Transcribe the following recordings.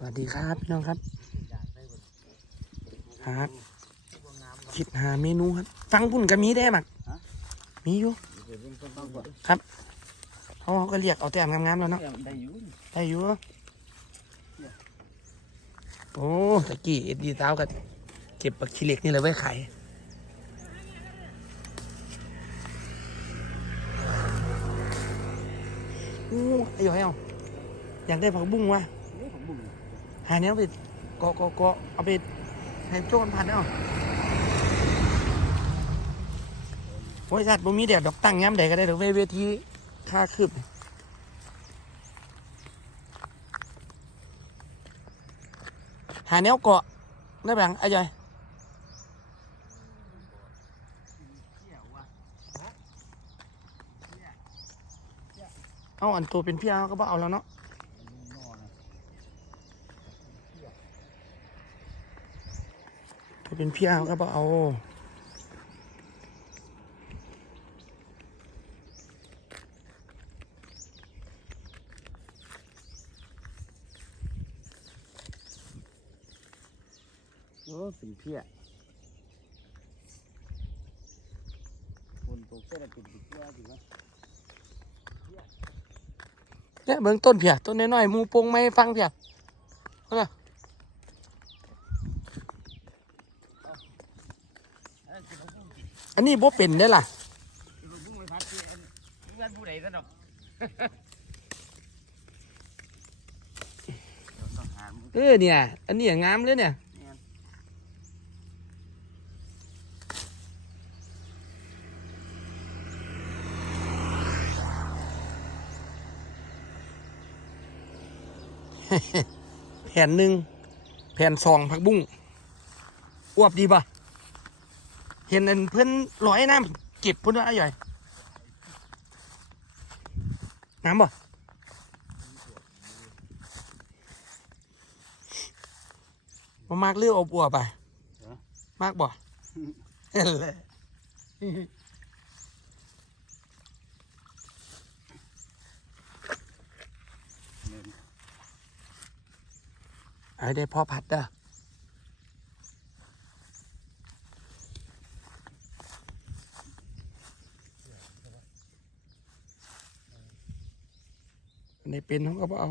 สวัสดีครับพี่น้องครับหาคิดหาเมนูครับ ฟังคุณก็มีได้หมักมีอยู่ครับเขาก็เรียกเอาแต่งามๆแล้วเนาะได้อยู่ได้อยู่โอ้ตะกี้เอ็ดดีเต้ากันเก็บปักขี้เหล็กนี่เลยไว้ขายอู้ไอ้หยอยเอาอยากได้ผักบุ้งวะ หาเนี้ยไปเกาะเกาะเกาะเอาไปให้โจ้กันพันเอาบริษัทบ่มีเดี๋ยวดอกตั้งย้ำใดก็ได้ดอกเวเวทีค่าคืบหาแนวเกาะได้แบงไอ้ยัยเอาอันตัวเป็นพี่เอาก็บ่เอาแล้วเนาะ ถ้าเป็นพี่อาก็บอกเอาโอ้เป็นเพี้ยคนตกเส้นเป็นเพี้ยจริงไหมเนี่ยเบื้องต้นเพียต้นน้อยๆหมูปงไม่ฟังเพียเอาล่ะ อันนี้บ่เป็นได้อล่ะบุ้งไปพัดที่เงินผู้ใดกันดอกต้องหาเออเนี่ย อันนี้งามเลยเนี่ยแผ่นหนึ่งแผ่นสองผักบุ้งอวบดีป่ะ เห็นอันเพื่อนร้อยน้ำเก็บพุ่นว่าอร่อยน้ำป่ะมามากเลือกอบอวบป่ะมากบ่เห็นเลยไอ้ได้พ่อพัดเด้อ อันนี้เป็นเขาก็บเอา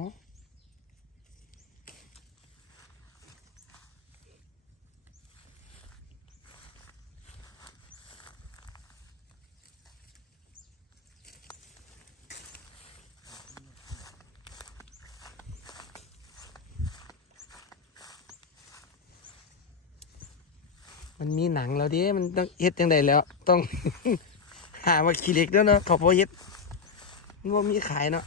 มันมีหนังแล้วดิมันต้องเฮ็ดยังไงแล้ว ต้อง หามาขี้เหล็กแล้วเนาะขาพอเฮ็ดมันว่ามีขายเนาะ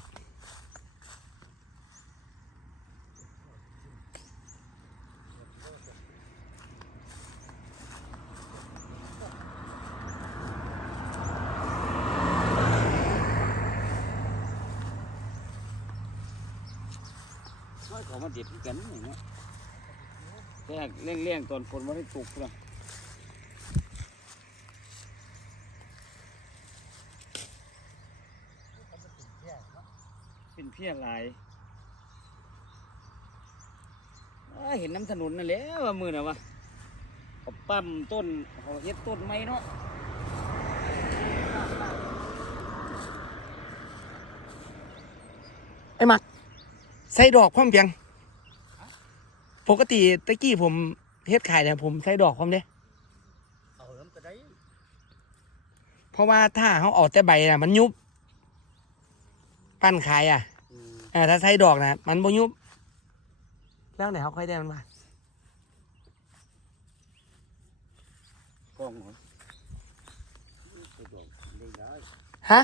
เขามาเด็ดกันอย่างเงี้ยแต่เลี้ยงเลี้ยงตอนฝนมันได้ตกเลยเป็นเพี้ยลายอ้าเห็นน้ำถนนนั่นและว่ามือน่ะวะเขาปั๊มต้นเขาเฮ็ดต้นไม้เนาะไอ้มักใส่ดอกพร้อมเพียง ปกติตะกี้ผมเฮ็ดขายเนี่ยผมใส่ดอกพร้อมเด้เอาน้ำก็ได้เพราะว่าถ้าเขาออกแต่ใบน่ะ มันยุบ ปั้นขายอะเออถ้าใส่ดอกนะมันบ่ยุบแล้วไหนเขาค่อยได้มันมากล้องเหรอใส่ดอกได้ได้ฮะ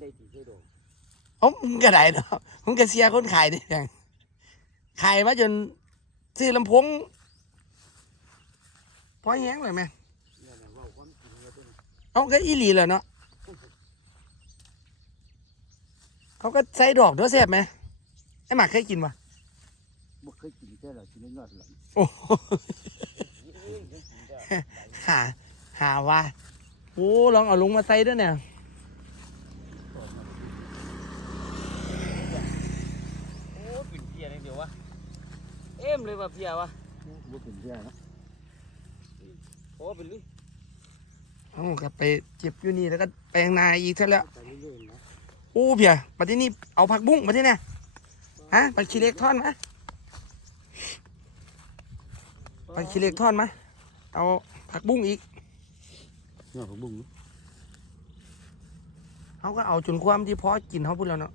ได้ตีใส่ดอกเอ้ามึงก็ได้เนาะมึงก็เสียคนขายดิเพียงขายมาจน ซื้อลำโพงพอแย้งเลยไหมเนี่ยนะเว่าความจริงเลยตัวนี้เอาก็อีหลีเลยเนาะเขาก็ใส่ดอกด้วยเสียบไหมไอ้หมากเคยกินปะบ่เคยกินแต่ละกินได้ยอดหลังโอ้โหหาหาว่าโอ้ลองเอาลงมาใส่ด้วยเนี่ย โอ้เป็นเพี้ยนเดียววะ เอ็ มเลยว่าเพียวะบ่ถึงเที่ยนะโอ้เป็นลิเอากลับไปเจ็บอยู่นี่แล้วก็ไปข้างในอีกเท่าแล้วไปเรื่อยๆนะโอ้เพียปัจจุบันนี้เอาผักบุ้งมาที่เนี่ยฮะผักขี้เหล็กทอดมาผักขี้เหล็กทอดมาเอาผักบุ้งอีกเนี่ยผมบุ้งเขาก็เอาจนความที่พอกินเขาพูดแล้วเนาะ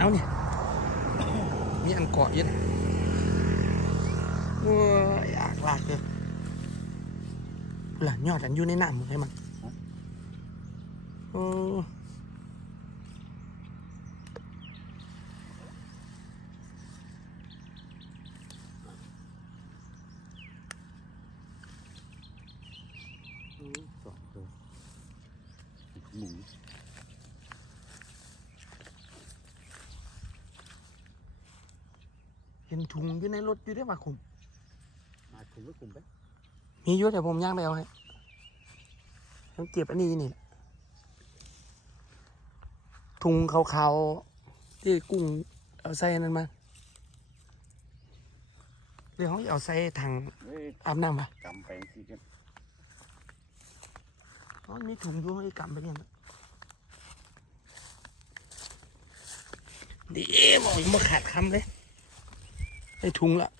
เอาเนี่ยมีอันเกาะอยึดว้ายอยากลากเลยหล่ะยอดอันอยู่ในน้ำมึงให้มันเออ สองตัวหมู เห็นถุงอยู่ในรถอยู่ได้ป่ะผมมาคุมก็คุมไปมีอยู่แต่ผมย่างไปเอาให้ต้องเก็บอันนี้นี่แหละถุงขาวๆที่กุ้งเอาใส่อันนั้นมาเดี๋ยวเขาเอาใส่ถังเฮ้ยอาบน้ำปะกำไปสิกันอ๋อมีถุงอยู่ให้กำไปเนี่ยดีบอกยังมาขาดคำเลย ได้ถุงละ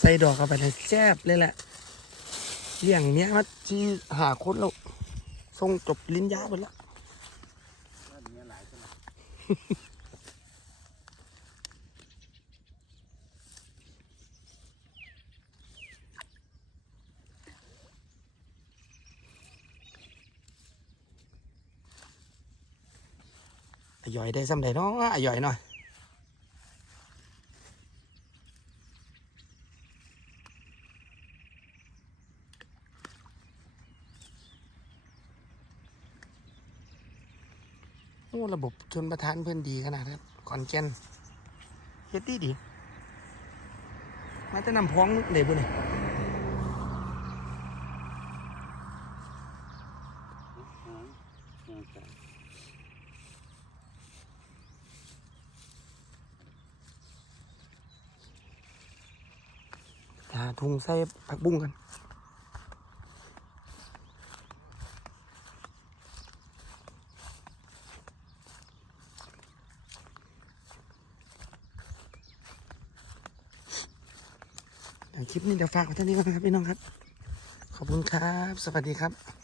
ใส่ดอกเข้าไปเลยแซ่บเลยแหละเลี้ยงเนี้ยมาที่หาคนแล้วส่งจบลิ้นยาไปแล้ว อย่อยได้ซ้ำใดเนาะอะย่อยหน่อยโอ้ระบบชนประทานเพื่อนดีขนาดนั้นขอนแก่นเฮ็ดดีดีมาจะนำพ้องเลยบุเนี่ย อ๋อยังไง หาทุงใส่ผักบุ้งกันคลิปนี้เดี๋ยวฝากไว้เท่านี้ก่อนนะครับพี่น้องครับ ขอบคุณครับ สวัสดีครับ